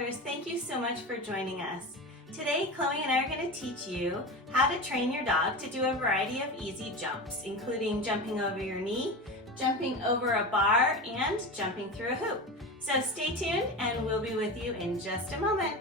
toddlers, thank you so much for joining us. Today, Chloe and I are going to teach you how to train your dog to do a variety of easy jumps, including jumping over your knee, jumping over a bar, and jumping through a hoop. So stay tuned and we'll be with you in just a moment.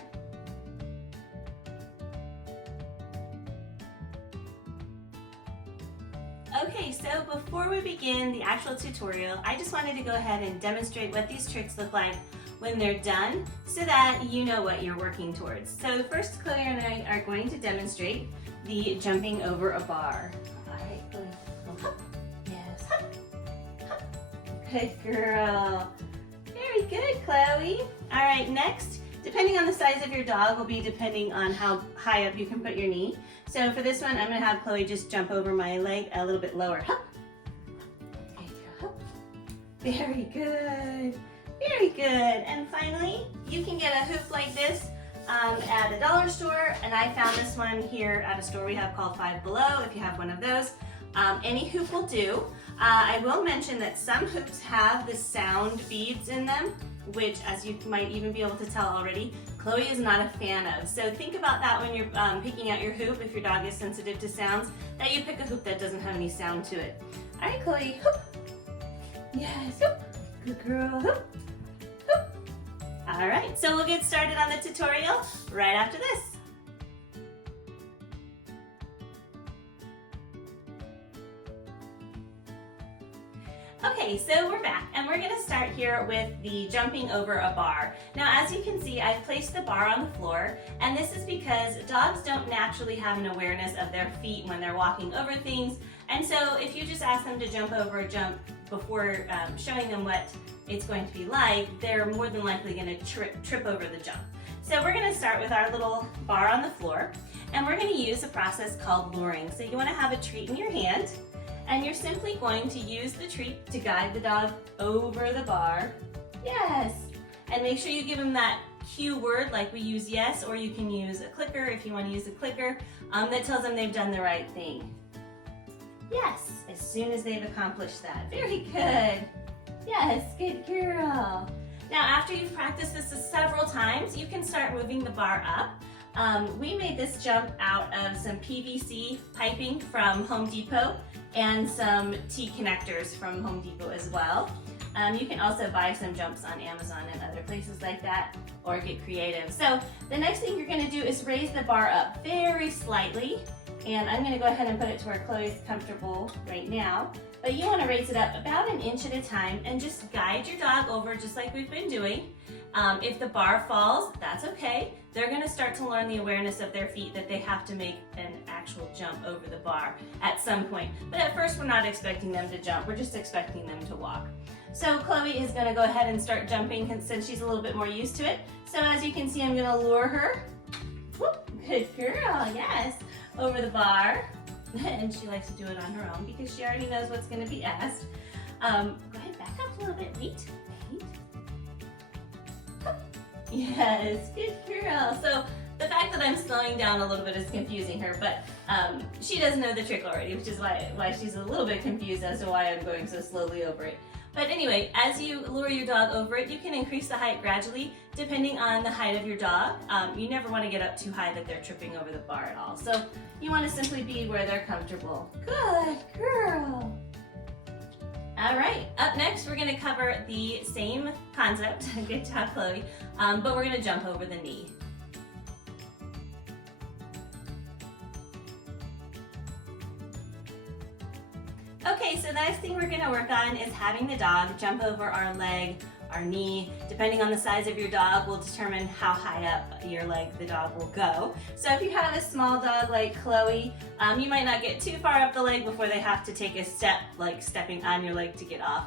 Okay, so before we begin the actual tutorial, I just wanted to go ahead and demonstrate what these tricks look like when they're done so that you know what you're working towards. So first, Chloe and I are going to demonstrate the jumping over a bar. All right, Chloe, go hop. Yes, hop, hop. Good girl. Very good, Chloe. All right, next, depending on the size of your dog will be depending on how high up you can put your knee. So for this one, I'm gonna have Chloe just jump over my leg a little bit lower. Hop. Okay, hop. Very good. Very good. And finally, you can get a hoop like this at a dollar store, and I found this one here at a store we have called Five Below, if you have one of those. Any hoop will do. I will mention that some hoops have the sound beads in them, which, as you might even be able to tell already, Chloe is not a fan of. So think about that when you're picking out your hoop, if your dog is sensitive to sounds, that you pick a hoop that doesn't have any sound to it. All right, Chloe, hoop. Yes, hoop. Good girl, hoop. All right, so we'll get started on the tutorial right after this. Okay, so we're back and we're gonna start here with the jumping over a bar. Now, as you can see, I've placed the bar on the floor, and this is because dogs don't naturally have an awareness of their feet when they're walking over things. And so if you just ask them to jump over a jump before showing them what it's going to be like, they're more than likely gonna trip over the jump. So we're gonna start with our little bar on the floor, and we're gonna use a process called luring. So you wanna have a treat in your hand, and you're simply going to use the treat to guide the dog over the bar. Yes, and make sure you give him that cue word like we use yes, or you can use a clicker if you wanna use a clicker that tells them they've done the right thing. Yes, as soon as they've accomplished that. Very good. Yes, good girl. Now, after you've practiced this several times, you can start moving the bar up. We made this jump out of some PVC piping from Home Depot and some T-connectors from Home Depot as well. You can also buy some jumps on Amazon and other places like that, or get creative. So the next thing you're gonna do is raise the bar up very slightly, and I'm gonna go ahead and put it to where Chloe's comfortable right now. But you wanna raise it up about an inch at a time and just guide your dog over just like we've been doing. If the bar falls, that's okay. They're gonna start to learn the awareness of their feet that they have to make an actual jump over the bar at some point. But at first, we're not expecting them to jump, we're just expecting them to walk. So Chloe is gonna go ahead and start jumping since she's a little bit more used to it. So as you can see, I'm gonna lure her. Whoop, good girl, yes, over the bar. And she likes to do it on her own because she already knows what's gonna be asked. Go ahead, back up a little bit, wait. Yes, good girl. So the fact that I'm slowing down a little bit is confusing her, but she does know the trick already, which is why she's a little bit confused as to why I'm going so slowly over it. But anyway, as you lure your dog over it, you can increase the height gradually depending on the height of your dog. You never want to get up too high that they're tripping over the bar at all. So you want to simply be where they're comfortable. Good girl. All right, up next we're gonna cover the same concept, good job Chloe, but we're gonna jump over the knee. Okay, so the next thing we're gonna work on is having the dog jump over our leg, our knee. Depending on the size of your dog will determine how high up your leg the dog will go. So if you have a small dog like Chloe, you might not get too far up the leg before they have to take a step, like stepping on your leg to get off.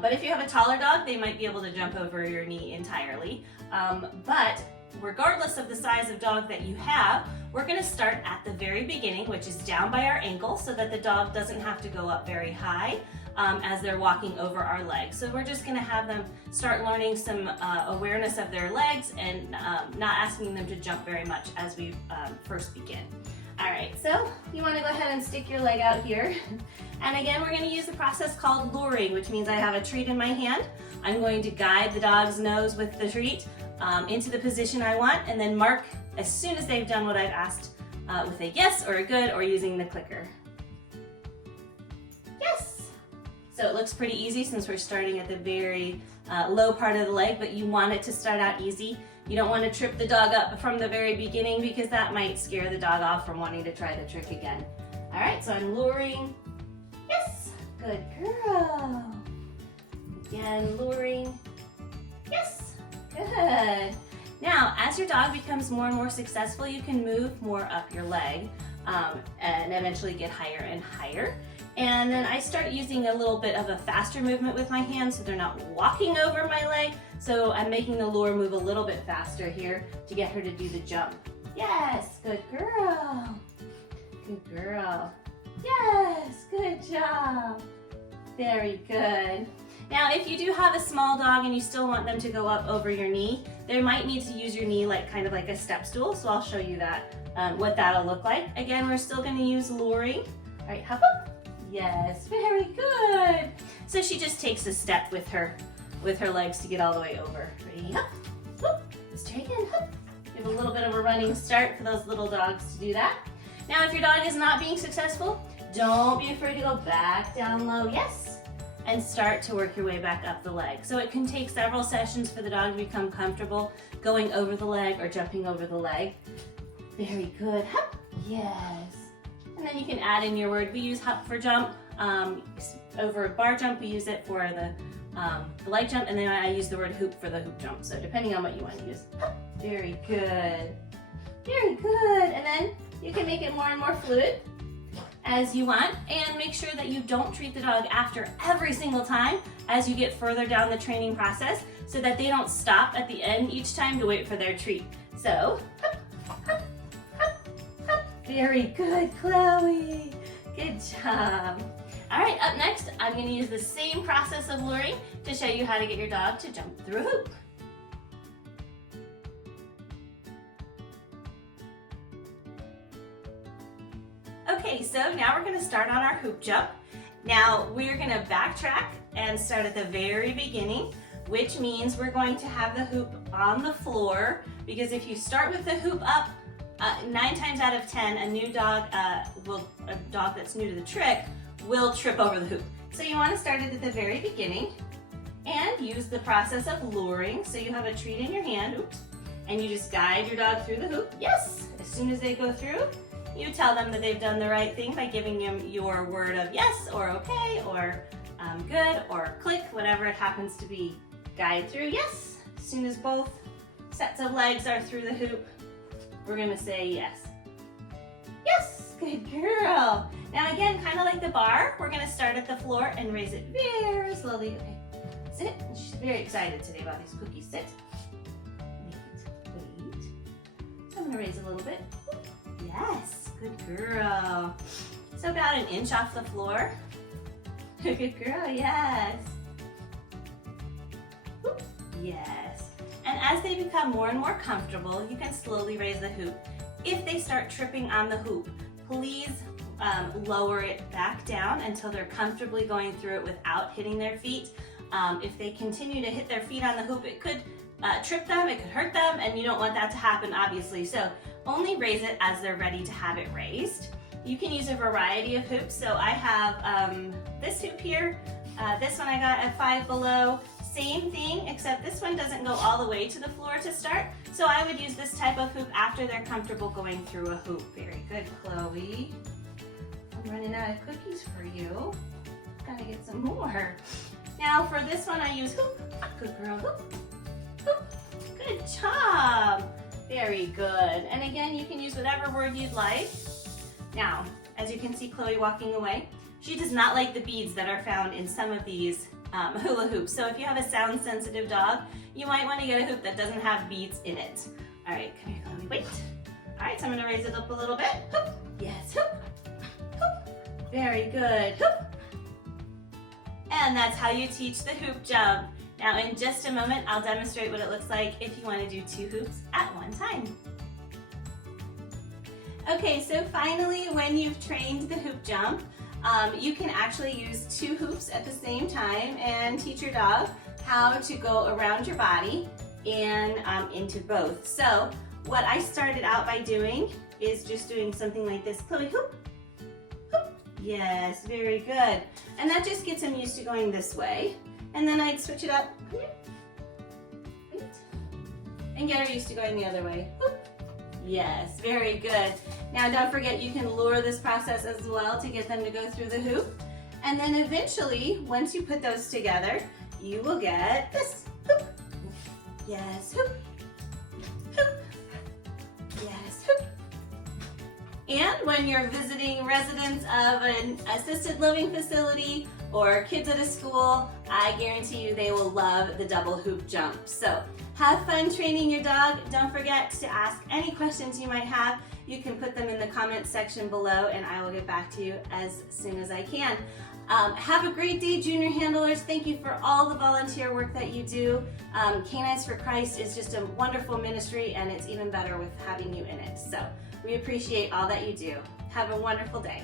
But if you have a taller dog, they might be able to jump over your knee entirely. But regardless of the size of dog that you have, we're gonna start at the very beginning, which is down by our ankle, so that the dog doesn't have to go up very high as they're walking over our legs. So we're just gonna have them start learning some awareness of their legs and not asking them to jump very much as we first begin. All right, so you want to go ahead and stick your leg out here. And again, we're going to use the process called luring, which means I have a treat in my hand. I'm going to guide the dog's nose with the treat into the position I want, and then mark as soon as they've done what I've asked with a yes or a good or using the clicker. Yes! So it looks pretty easy since we're starting at the very low part of the leg, but you want it to start out easy. You don't want to trip the dog up from the very beginning because that might scare the dog off from wanting to try the trick again. All right, so I'm luring. Yes, good girl. Again, luring. Yes, good. Now, as your dog becomes more and more successful, you can move more up your leg and eventually get higher and higher. And then I start using a little bit of a faster movement with my hands so they're not walking over my leg. So I'm making the lure move a little bit faster here to get her to do the jump. Yes, good girl. Good girl. Yes, good job. Very good. Now, if you do have a small dog and you still want them to go up over your knee, they might need to use your knee like kind of like a step stool. So I'll show you that, what that'll look like. Again, we're still going to use luring. All right, hop up. Yes, very good. So she just takes a step with her legs to get all the way over. Ready? Up. Whoop. Let's try again. Up. Give a little bit of a running start for those little dogs to do that. Now, if your dog is not being successful, don't be afraid to go back down low. Yes. And start to work your way back up the leg. So it can take several sessions for the dog to become comfortable going over the leg or jumping over the leg. Very good. Hop. Yes. And then you can add in your word. We use hop for jump. Over a bar jump, we use it for the leg jump, and then I use the word hoop for the hoop jump. So depending on what you want to use. Hop. Very good. Very good. And then you can make it more and more fluid as you want, and make sure that you don't treat the dog after every single time as you get further down the training process so that they don't stop at the end each time to wait for their treat. So, hop, hop, hop, hop. Very good, Chloe. Good job. All right, up next, I'm going to use the same process of luring to show you how to get your dog to jump through a hoop. Okay, so now we're going to start on our hoop jump. Now we're going to backtrack and start at the very beginning, which means we're going to have the hoop on the floor, because if you start with the hoop up, 9 times out of 10, a dog that's new to the trick will trip over the hoop. So you want to start it at the very beginning and use the process of luring. So you have a treat in your hand, oops, and you just guide your dog through the hoop. Yes, as soon as they go through, you tell them that they've done the right thing by giving them your word of yes or okay or good or click, whatever it happens to be. Guide through, yes. As soon as both sets of legs are through the hoop, we're gonna say yes. Yes, good girl. Now again, kind of like the bar, we're gonna start at the floor and raise it very slowly. Okay, sit. She's very excited today about these cookies. Sit. Wait. So I'm gonna raise a little bit. Yes, good girl. So about an inch off the floor. Good girl, yes. Yes. And as they become more and more comfortable, you can slowly raise the hoop. If they start tripping on the hoop, please lower it back down until they're comfortably going through it without hitting their feet. If they continue to hit their feet on the hoop, it could trip them, it could hurt them, and you don't want that to happen, obviously. So only raise it as they're ready to have it raised. You can use a variety of hoops. So I have this hoop here. This one I got at 5 Below. Same thing, except this one doesn't go all the way to the floor to start. So I would use this type of hoop after they're comfortable going through a hoop. Very good, Chloe. I'm running out of cookies for you. Gotta get some more. Now for this one I use hoop. Good girl, hoop. Hoop. Good job. Very good. And again, you can use whatever word you'd like. Now, as you can see Chloe walking away, she does not like the beads that are found in some of these hula hoops. So if you have a sound sensitive dog, you might want to get a hoop that doesn't have beads in it. All right, come here, Chloe, wait. All right, so I'm gonna raise it up a little bit. Hoop, yes, hoop, hoop. Very good, hoop. And that's how you teach the hoop jump. Now in just a moment, I'll demonstrate what it looks like if you want to do 2 hoops at one time. Okay, so finally, when you've trained the hoop jump, you can actually use 2 hoops at the same time and teach your dog how to go around your body and into both. So what I started out by doing is just doing something like this. Chloe, hoop, hoop. Yes, very good. And that just gets him used to going this way. And then I'd switch it up and get her used to going the other way. Hoop. Yes, very good. Now don't forget you can lure this process as well to get them to go through the hoop. And then eventually, once you put those together, you will get this. Hoop. Yes, hoop. Hoop. Yes, hoop. And when you're visiting residents of an assisted living facility or kids at a school, I guarantee you they will love the double hoop jump. So have fun training your dog. Don't forget to ask any questions you might have. You can put them in the comments section below and I will get back to you as soon as I can. Have a great day, junior handlers. Thank you for all the volunteer work that you do. Canines for Christ is just a wonderful ministry and it's even better with having you in it. So we appreciate all that you do. Have a wonderful day.